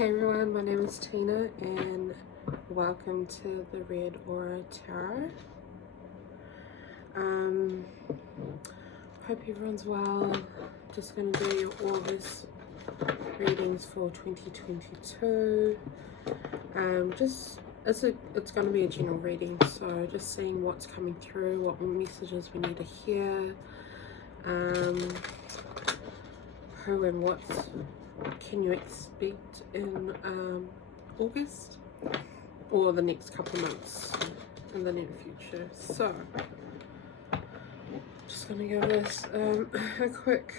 Hey everyone, my name is Tina and welcome to the Red Aura Tarot. Hope everyone's well. Just going to do your August readings for 2022. It's going to be a general reading, so just seeing what's coming through, what messages we need to hear, who and what can you expect in August or the next couple of months in the near future. So just gonna give this a quick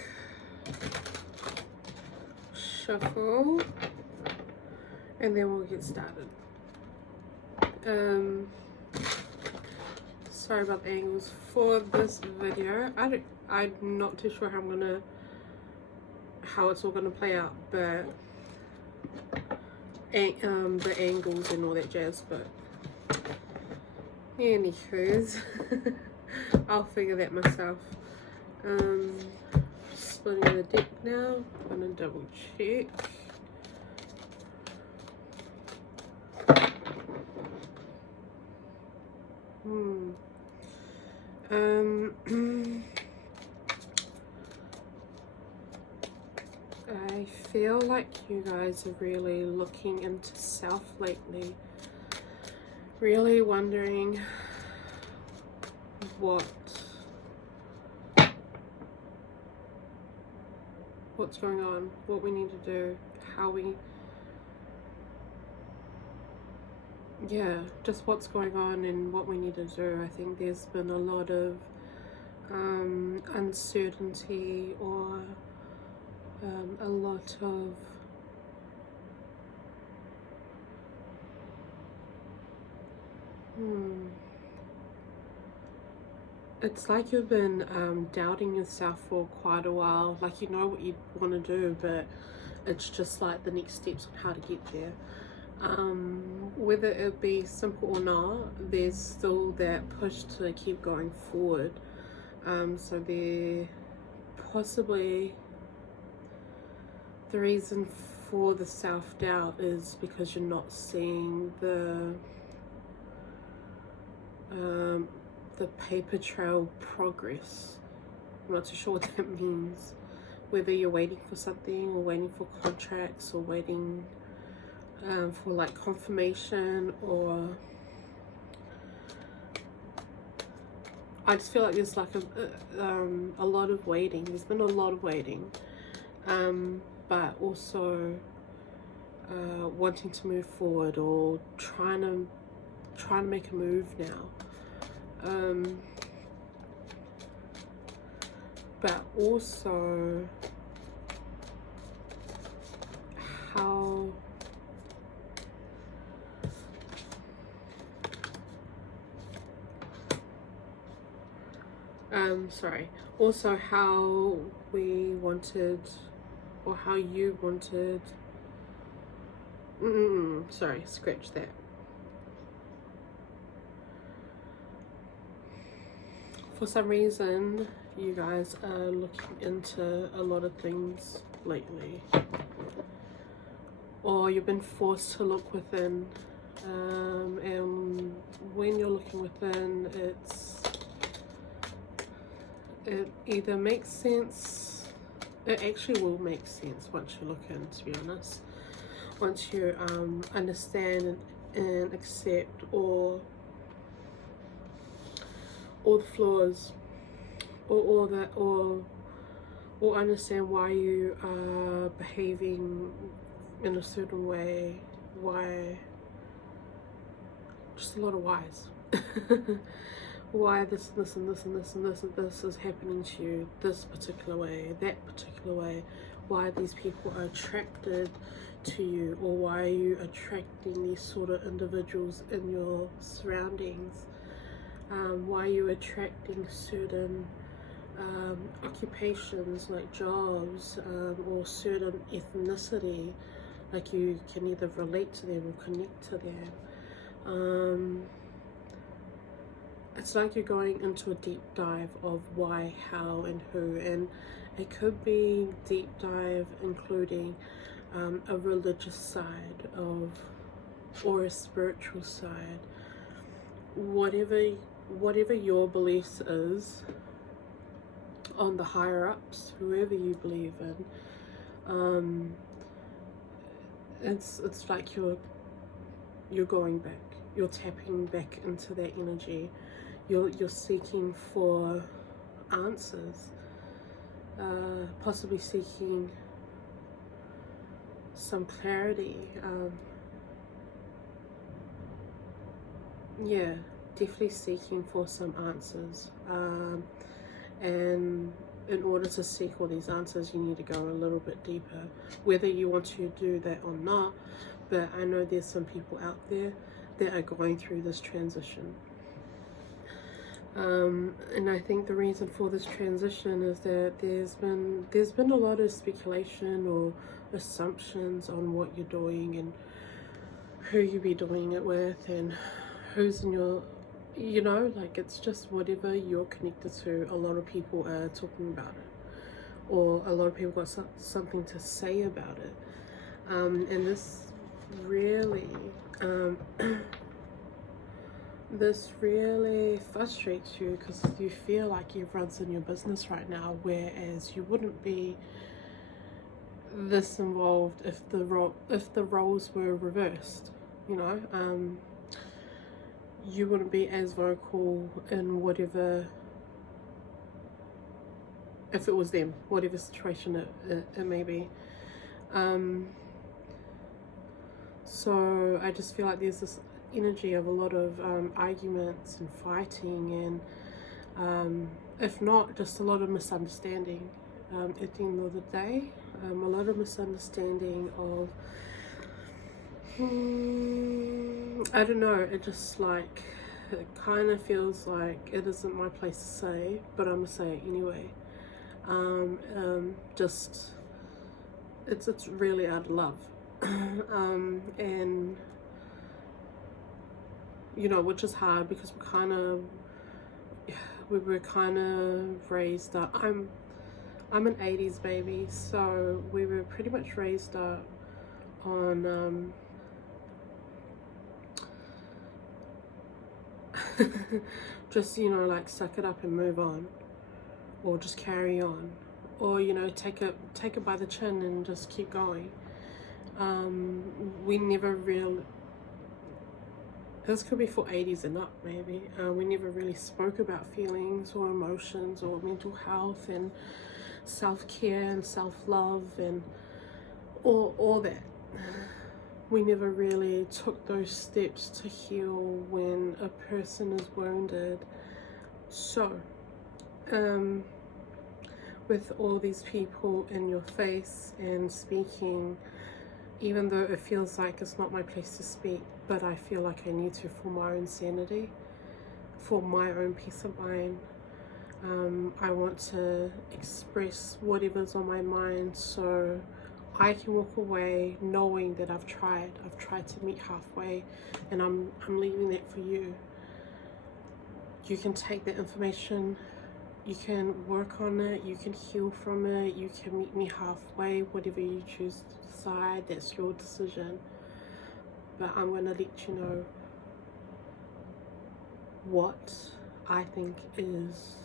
shuffle and then we'll get started. Sorry about the angles for this video. I'm not too sure how it's all gonna play out, but the angles and all that jazz, but anywho's I'll figure that myself. Splitting the deck now. I'm gonna double check. I feel like you guys are really looking into self lately, really wondering what's going on, what we need to do, just what's going on and what we need to do. I think there's been a lot of uncertainty or a lot of it's like you've been doubting yourself for quite a while, like you know what you want to do, but it's just like the next steps of how to get there. Whether it be simple or not, there's still that push to keep going forward. So there possibly the reason for the self-doubt is because you're not seeing the paper trail progress. I'm not too sure what that means. Whether you're waiting for something or waiting for contracts or waiting for like confirmation, or I just feel like there's like a lot of waiting. There's been a lot of waiting, but also wanting to move forward or trying to make a move now, but also how also how we wanted, or how you wanted, scratch that. For some reason, you guys are looking into a lot of things lately, or you've been forced to look within, and when you're looking within, it either makes sense, it actually will make sense once you look in, to be honest. Once you understand and accept all the flaws, or understand why you are behaving in a certain way, why, just a lot of whys. Why this and this and this and this and this and this is happening to you this particular way, that particular way, why these people are attracted to you, or why are you attracting these sort of individuals in your surroundings, why are you attracting certain occupations like jobs, or certain ethnicity, like you can either relate to them or connect to them. It's like you're going into a deep dive of why, how, and who, and it could be deep dive including a religious side of, or a spiritual side, whatever your beliefs is, on the higher ups, whoever you believe in, it's like you're going back, you're tapping back into that energy, you're seeking for answers, possibly seeking some clarity. Yeah, definitely seeking for some answers, and in order to seek all these answers, you need to go a little bit deeper, whether you want to do that or not. But I know there's some people out there that are going through this transition, and I think the reason for this transition is that there's been a lot of speculation or assumptions on what you're doing and who you be doing it with and who's in your, you know, like, it's just whatever you're connected to. A lot of people are talking about it, or a lot of people got something to say about it, and this really this really frustrates you, because you feel like you've run in your business right now, whereas you wouldn't be this involved if the roles were reversed, you know. You wouldn't be as vocal in whatever, if it was them, whatever situation it may be. So I just feel like there's this energy of a lot of arguments and fighting, and if not, just a lot of misunderstanding. At the end of the day, a lot of misunderstanding of, I don't know, it just like, it kind of feels like it isn't my place to say, but I'm gonna say it anyway. Just, it's really out of love. And you know, which is hard, because we were kind of raised up. I'm an 80s baby, so we were pretty much raised up on just, you know, like, suck it up and move on, or just carry on, or, you know, take it by the chin and just keep going. We never really, this could be for 80s and up maybe, we never really spoke about feelings or emotions or mental health and self-care and self-love and all that. We never really took those steps to heal when a person is wounded. So with all these people in your face and speaking, even though it feels like it's not my place to speak, but I feel like I need to for my own sanity, for my own peace of mind. I want to express whatever's on my mind, so I can walk away knowing that I've tried to meet halfway, and I'm leaving that for you. You can take that information, you can work on it, you can heal from it, you can meet me halfway, whatever you choose to decide, that's your decision. But I'm going to let you know what I think is,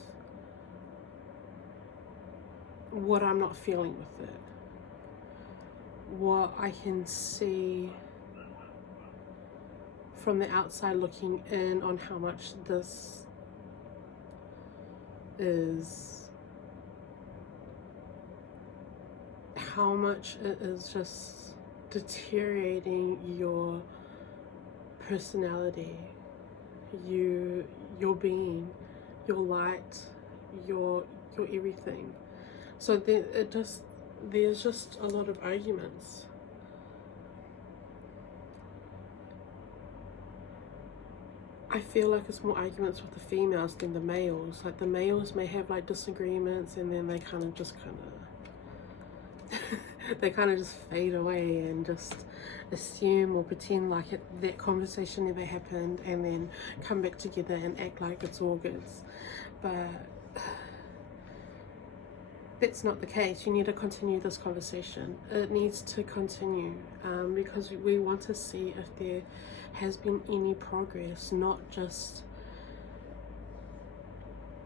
what I'm not feeling with it, what I can see from the outside looking in on how much this is, how much it is just deteriorating your personality, your being, your light, your everything. So there's just a lot of arguments. I feel like it's more arguments with the females than the males. Like, the males may have like disagreements, and then they kind of just they kind of just fade away and just assume or pretend like that conversation never happened, and then come back together and act like it's all good. But that's not the case. You need to continue this conversation. It needs to continue, because we want to see if there has been any progress, not just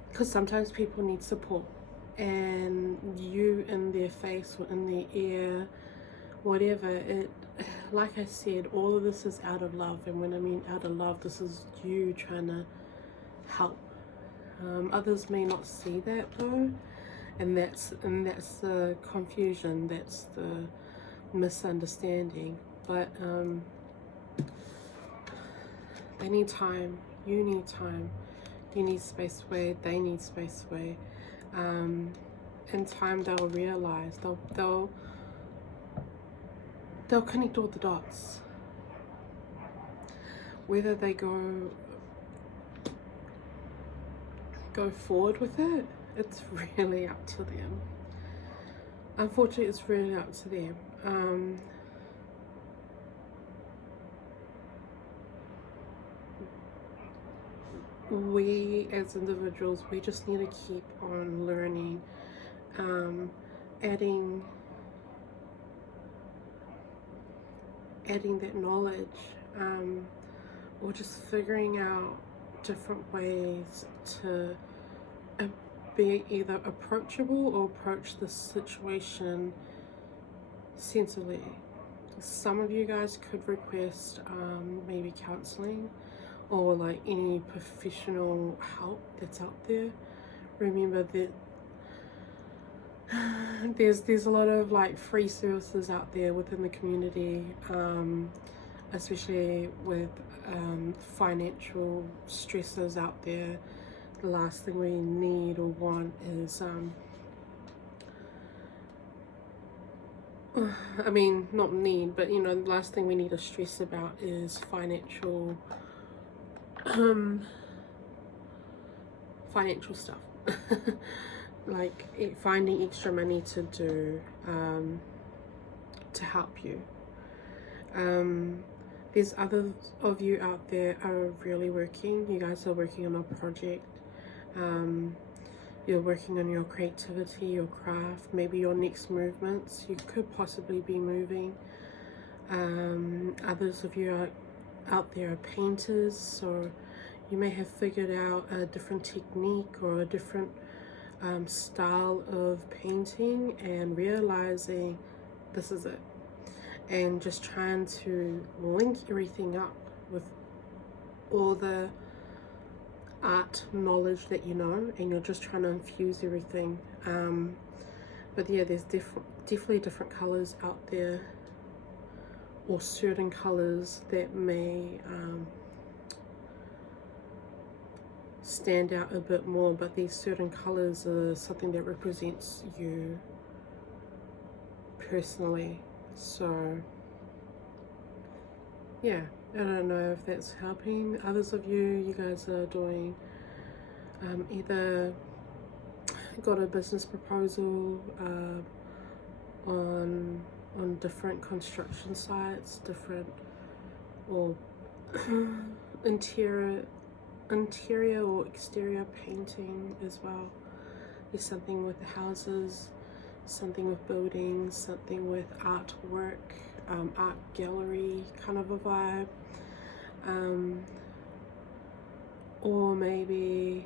because sometimes people need support, and you in their face or in their ear, whatever it, like I said, all of this is out of love. And when I mean out of love, this is you trying to help. Others may not see that though, and that's the confusion, that's the misunderstanding. But they need time, you need time, you need space away, they need space away. In time they'll realize, they'll connect all the dots. Whether they go forward with it, it's really up to them. Unfortunately, it's really up to them. We as individuals, we just need to keep on learning, adding that knowledge, or just figuring out different ways to be either approachable or approach the situation sensibly. Some of you guys could request maybe counseling or like any professional help that's out there. Remember that there's a lot of like free services out there within the community, especially with financial stresses out there. The last thing we need or want is I mean, not need, but you know, the last thing we need to stress about is financial stuff. Like finding extra money to do to help you. There's others of you out there are really working. You guys are working on a project. You're working on your creativity, your craft, maybe your next movements. You could possibly be moving. Others of you are out there are painters, so you may have figured out a different technique or a different style of painting and realizing this is it, and just trying to link everything up with all the art knowledge that you know, and you're just trying to infuse everything. But yeah, there's definitely different colors out there, or certain colors that may stand out a bit more, but these certain colors are something that represents you personally. So yeah, I don't know if that's helping. Others of you guys are doing either got a business proposal on different construction sites, different or interior or exterior painting as well. There's something with houses, something with buildings, something with artwork, art gallery kind of a vibe, or maybe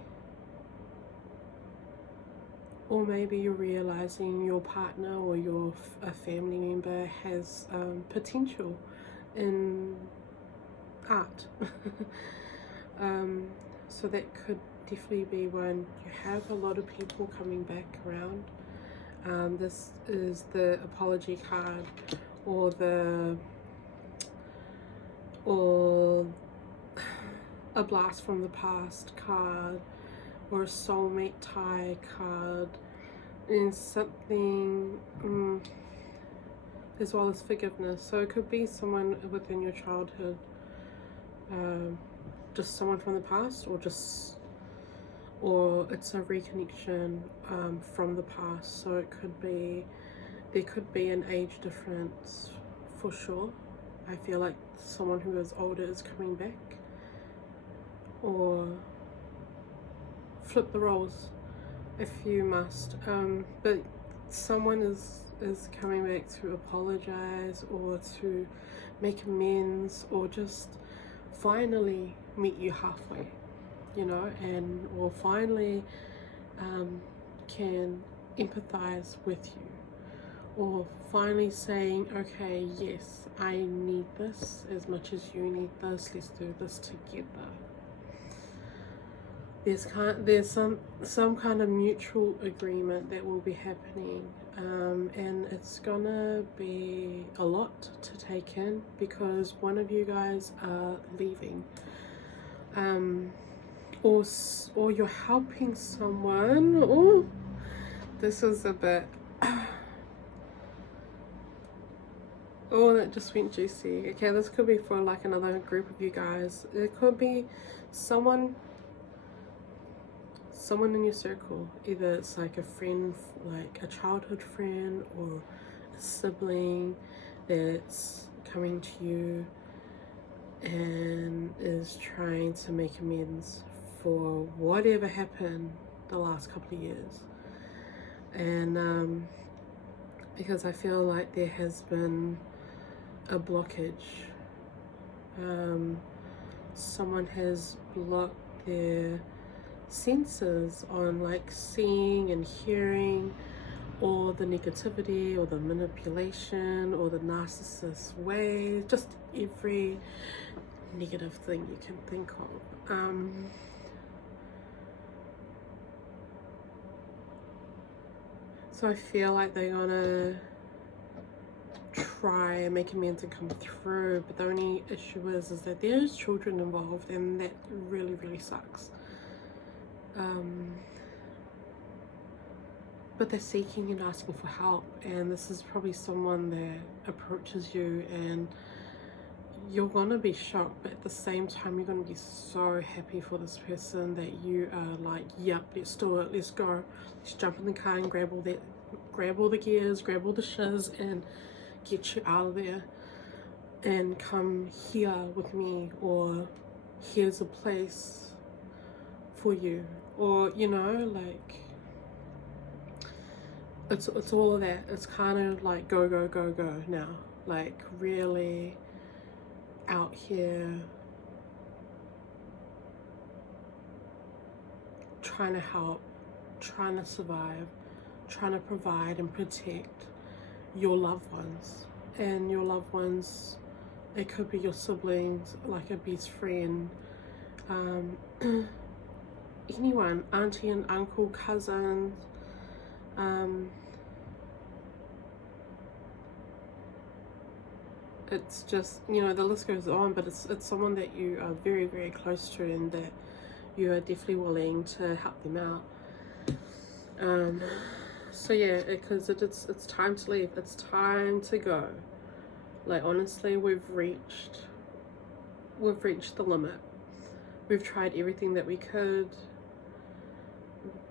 you're realizing your partner or a family member has potential in art. So that could definitely be one. You have a lot of people coming back around. This is the apology card, or a blast from the past card, or a soulmate tie card, and something as well as forgiveness. So it could be someone within your childhood, just someone from the past, or it's a reconnection from the past. So there could be an age difference for sure. I feel like someone who is older is coming back, or flip the roles if you must. But someone is coming back to apologize or to make amends, or just finally meet you halfway, you know, and or finally can empathize with you, or finally saying, okay, yes, I need this as much as you need this, let's do this together. There's some kind of mutual agreement that will be happening, and it's gonna be a lot to take in, because one of you guys are leaving, or you're helping someone. Oh, this is a bit oh, that just went juicy. Okay, this could be for like another group of you guys. It could be someone in your circle. Either it's like a friend, like a childhood friend, or a sibling that's coming to you and is trying to make amends for whatever happened the last couple of years. And because I feel like there has been a blockage. Someone has blocked their senses on like seeing and hearing all the negativity or the manipulation or the narcissist way, just every negative thing you can think of. So I feel like they're gonna try and make amends and come through, but the only issue is that there's children involved, and that really sucks. But they're seeking and asking for help, and this is probably someone that approaches you and you're gonna be shocked, but at the same time you're gonna be so happy for this person that you are like, yep, let's do it, let's go, let's jump in the car and grab all the gears, grab all the shiz and get you out of there and come here with me, or here's a place for you, or you know, like it's all of that. It's kind of like go now, like really out here trying to help, trying to survive, trying to provide and protect your loved ones. And your loved ones, it could be your siblings, like a best friend, anyone, auntie and uncle, cousins, it's just, you know, the list goes on, but it's someone that you are very close to and that you are definitely willing to help them out. So yeah, because it's time to leave, it's time to go. Like honestly, we've reached the limit. We've tried everything that we could.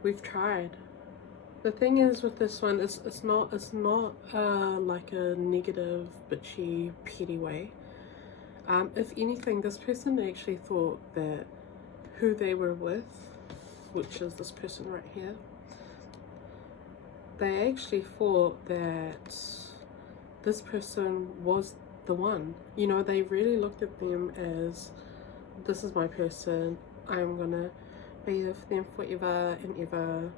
We've tried. The thing is with this one, it's not like a negative, bitchy, petty way. If anything, this person actually thought that who they were with, which is this person right here, they actually thought that this person was the one. You know, they really looked at them as, this is my person, I'm gonna be with them forever and ever,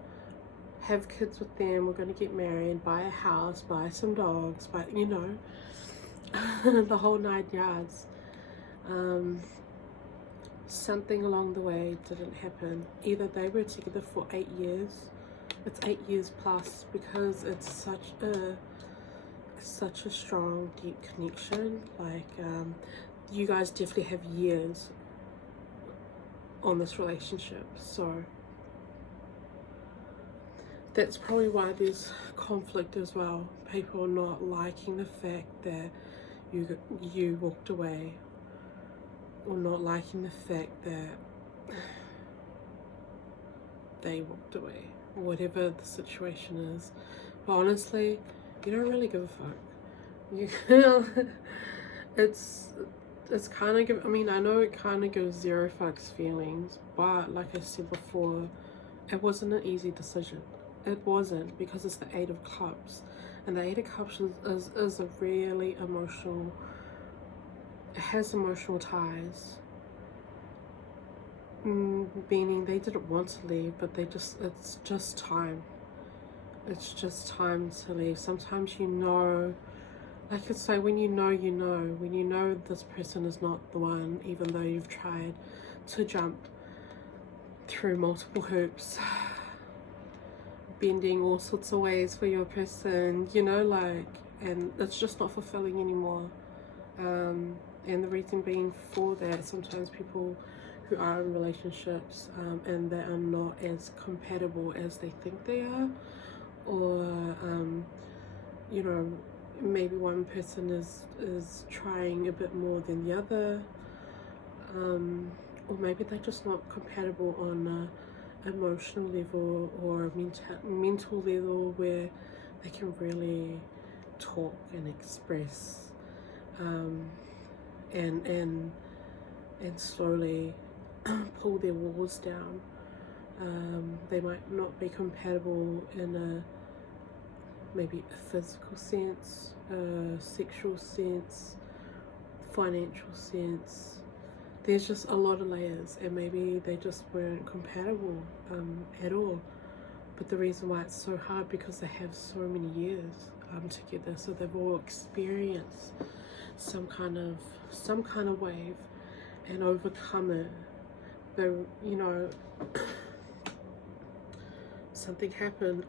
have kids with them, we're gonna get married, buy a house, buy some dogs, but you know, the whole 9 yards. Something along the way didn't happen. Either they were together for 8 years, it's 8 years plus, because it's such a strong, deep connection. Like you guys definitely have years on this relationship, so that's probably why there's conflict as well. People not liking the fact that you walked away, or not liking the fact that they walked away, whatever the situation is. But honestly, you don't really give a fuck. You it's kind of, I mean, I know it kind of gives zero fucks feelings, but like I said before, it wasn't an easy decision. it wasn't, because it's the Eight of Cups, and the Eight of Cups is a really emotional, it has emotional ties, meaning they didn't want to leave, but it's just time. It's just time to leave. Sometimes you know, I could say when you know, when you know this person is not the one, even though you've tried to jump through multiple hoops, bending all sorts of ways for your person, you know, like, and it's just not fulfilling anymore. And the reason being for that, sometimes people who are in relationships and they are not as compatible as they think they are, or you know, maybe one person is trying a bit more than the other, or maybe they're just not compatible on a emotional level or mental level where they can really talk and express, and slowly pull their walls down. They might not be compatible in maybe a physical sense, a sexual sense, financial sense. There's just a lot of layers, and maybe they just weren't compatible at all. But the reason why it's so hard, because they have so many years together, so they've all experienced some kind of wave and overcome it. But you know, something happened.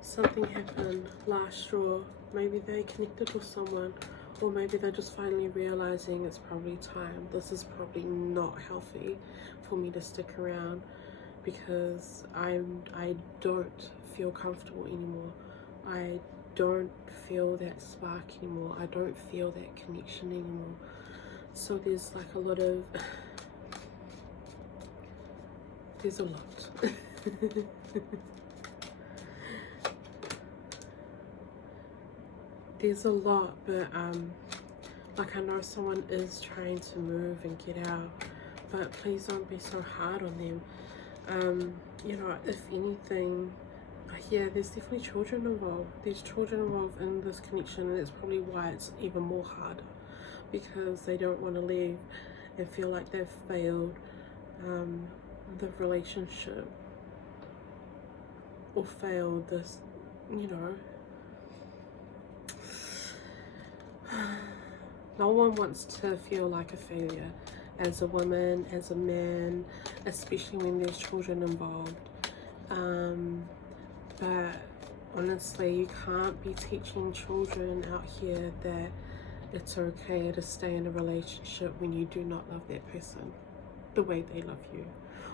Something happened last straw. Maybe they connected with someone, or maybe they're just finally realizing it's probably time. This is probably not healthy for me to stick around, because I don't feel comfortable anymore. I don't feel that spark anymore. I don't feel that connection anymore. So there's like a lot of, there's a lot. There's a lot, but like, I know someone is trying to move and get out, but please don't be so hard on them. You know, if anything, yeah, there's definitely children involved. There's children involved in this connection, and that's probably why it's even more harder, because they don't want to leave and feel like they've failed the relationship, or failed this, you know. No one wants to feel like a failure, as a woman, as a man, especially when there's children involved. But honestly, you can't be teaching children out here that it's okay to stay in a relationship when you do not love that person the way they love you.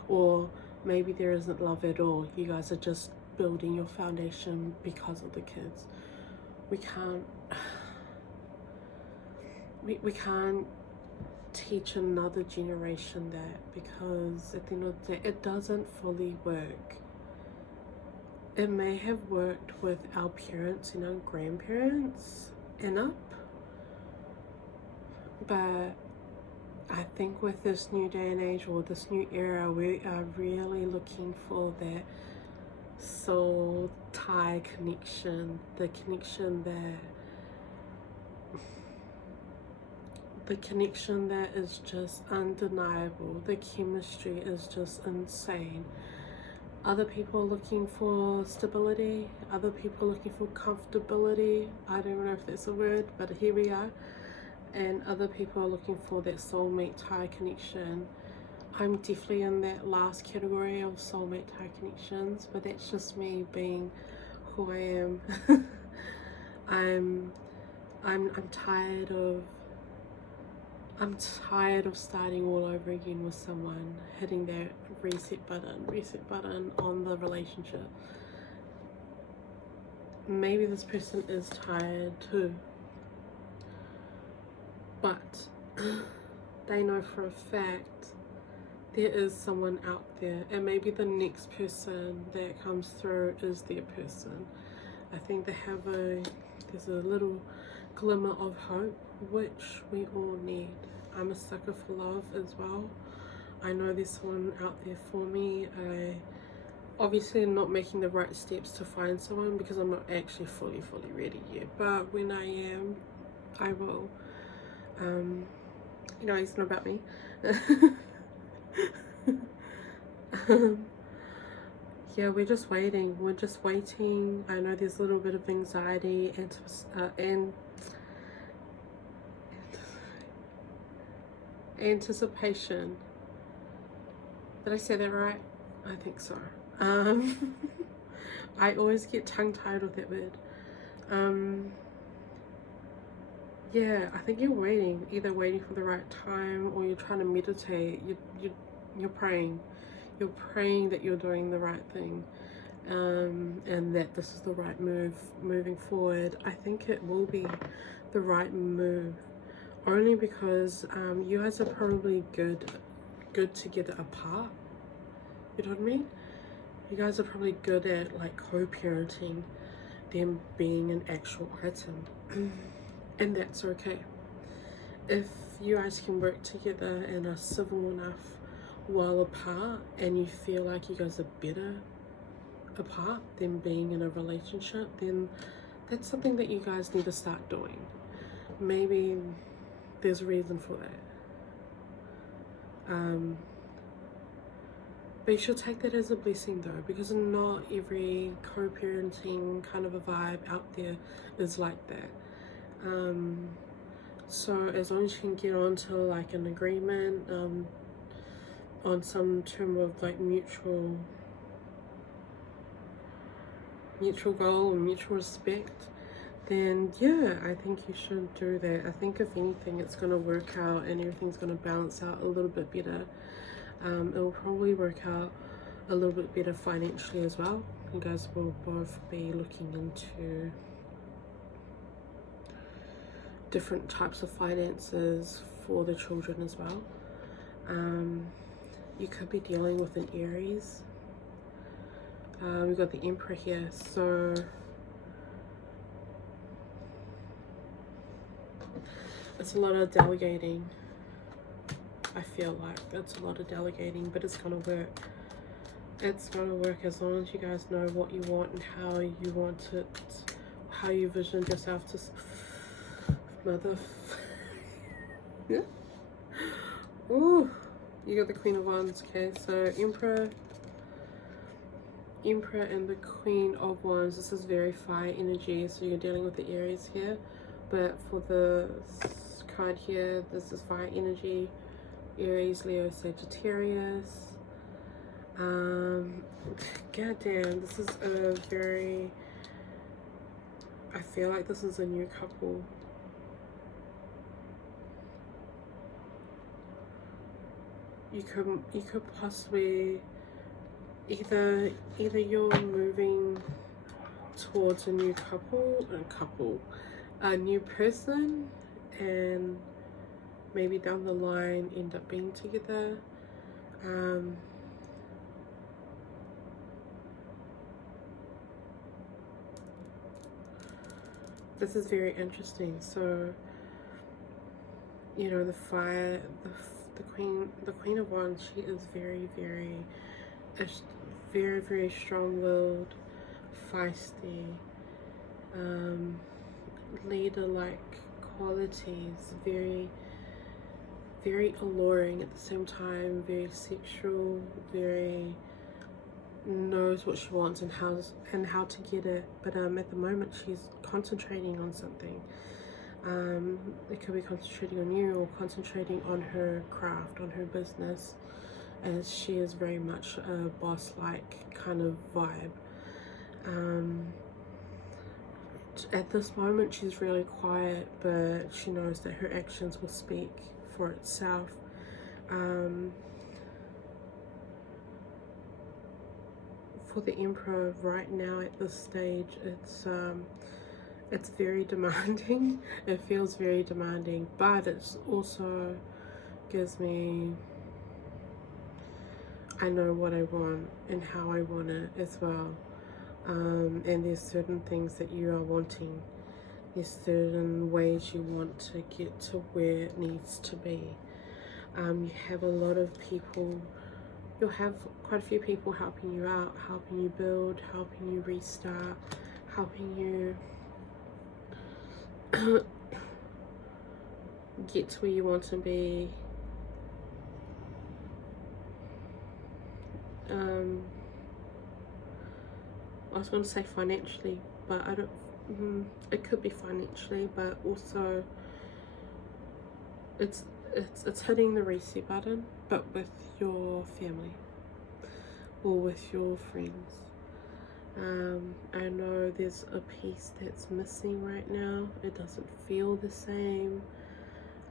Or maybe there isn't love at all. You guys are just building your foundation because of the kids. We can't teach another generation that, because at the end of the day, it doesn't fully work. It may have worked with our parents and our grandparents and up, but I think with this new day and age, or this new era, we are really looking for that soul tie connection, the connection that is just undeniable. The chemistry is just insane. Other people are looking for stability, other people are looking for comfortability. I don't know if that's a word, but here we are. And other people are looking for that soulmate tie connection. I'm definitely in that last category of soulmate tie connections, but that's just me being who I am. I'm tired of starting all over again with someone, hitting that reset button on the relationship. Maybe this person is tired too, but they know for a fact there is someone out there, and maybe the next person that comes through is their person. I think there's a little glimmer of hope, which we all need. I'm a sucker for love as well. I know there's someone out there for me. obviously I'm not making the right steps to find someone because I'm not actually fully ready yet, but when I am, I will. You know, it's not about me. Yeah, we're just waiting. I know there's a little bit of anxiety and anticipation. Did I say that right? I think so. I always get tongue-tied with that word. Yeah, I think you're either waiting for the right time, or you're trying to meditate. You're praying. You're praying that you're doing the right thing, and that this is the right move moving forward. I think it will be the right move, only because you guys are probably good together apart. You know what I mean? You guys are probably good at like co-parenting, them being an actual item. And that's okay. If you guys can work together and are civil enough while apart, and you feel like you guys are better apart than being in a relationship, then that's something that you guys need to start doing. Maybe there's a reason for that. But you should take that as a blessing though, because not every co-parenting kind of a vibe out there is like that. So as long as you can get onto like an agreement, on some term of like mutual goal and mutual respect, then yeah, I think you should do that. I think if anything, it's going to work out and everything's going to balance out a little bit better. It will probably work out a little bit better financially as well. You guys will both be looking into different types of finances for the children as well. You could be dealing with an Aries. We've got the Emperor here, so it's a lot of delegating. I feel like that's a lot of delegating, but it's gonna work. It's gonna work as long as you guys know what you want and how you want it, how you vision yourself to yeah. Ooh, you got the Queen of Wands. Okay, so Emperor and the Queen of Wands. This is very fire energy, so you're dealing with the Aries here, but for the card here, this is fire energy. Aries, Leo, Sagittarius. Goddamn, this is a very, I feel like this is a new couple. You could possibly either you're moving towards a new a new person, and maybe down the line end up being together. This is very interesting. So, you know, the Queen of Wands, she is very strong-willed, feisty, leader-like qualities, very alluring at the same time, very sexual, very knows what she wants and how to get it. But at the moment she's concentrating on something. It could be concentrating on you, or concentrating on her craft, on her business, as she is very much a boss-like kind of vibe. At this moment she's really quiet, but she knows that her actions will speak for itself. For the Emperor right now at this stage, it's very demanding. It feels very demanding, but it also gives me, I know what I want and how I want it as well. And there's certain things that you are wanting. There's certain ways you want to get to where it needs to be. You have a lot of people, you'll have quite a few people helping you out, helping you build, helping you restart, helping you get to where you want to be. I was going to say financially, but I don't, it could be financially, but also it's hitting the reset button, but with your family or with your friends. I know there's a piece that's missing right now. It doesn't feel the same.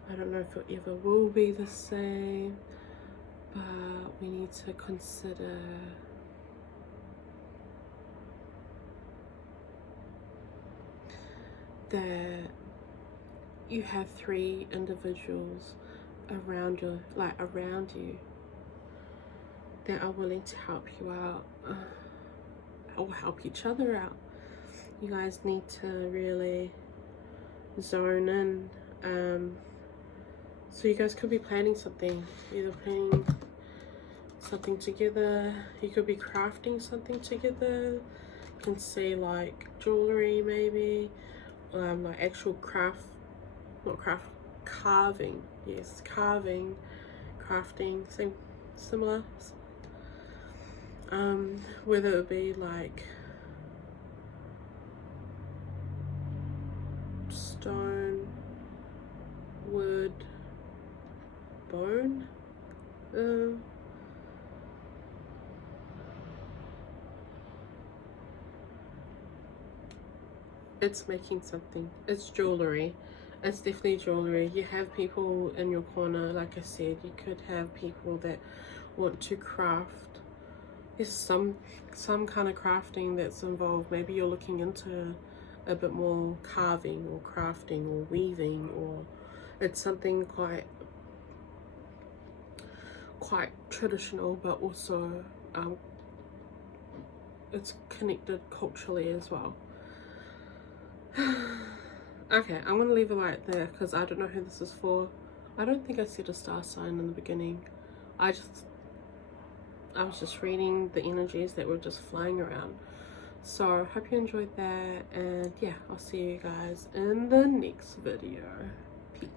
I don't know if it ever will be the same, but we need to consider that you have 3 individuals around you that are willing to help you out, or help each other out. You guys need to really zone in. So you guys could be planning something, either planning something together, you could be crafting something together. You can see like jewelry maybe, like actual carving, yes, crafting, same, similar. Whether it be like stone, wood, bone, it's making something. It's jewelry. It's definitely jewelry. You have people in your corner, like I said. You could have people that want to craft. There's some kind of crafting that's involved. Maybe you're looking into a bit more carving or crafting or weaving, or it's something quite traditional, but also it's connected culturally as well. Okay, I'm gonna leave it right there because I don't know who this is for. I don't think I said a star sign in the beginning. I was just reading the energies that were just flying around. So hope you enjoyed that, and yeah, I'll see you guys in the next video. Peace.